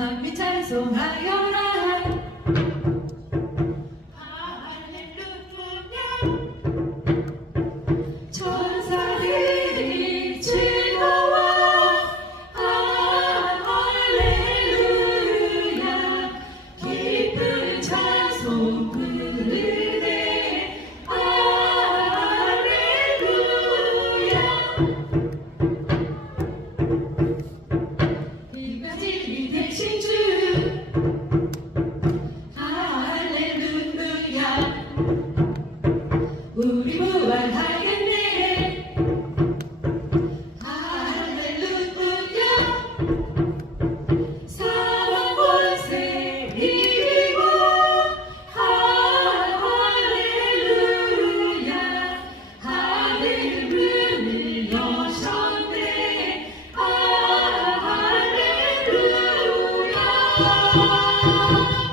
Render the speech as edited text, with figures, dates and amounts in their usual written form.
만민 찬송하여라. 천사들이 즐거워 할렐루야. 기쁜 찬송 부르네 할렐루야. 네가 진리 되신 주 할렐루야. 우리 부활할